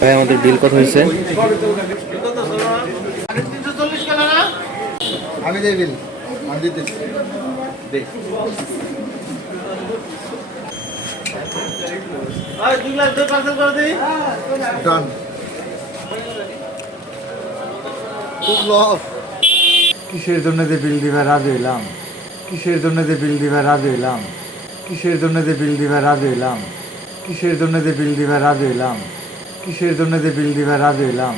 ভাই আমাদের বিল কত হয়েছে? আমি দেই বিল, আমি দিতেছি। দে। ডান। খুব লস। কিসের জন্য যে বিল দিবা রাজি হইলাম, কিসের জন্য যে বিল দিবা রাজি হইলাম, কিসের জন্য যে বিল দিবা রাজি হইলাম, কিসের জন্য যে বিল দিবা রাজি হইলাম, কিসের জন্য যে বিল দিবা রাজি হইলাম।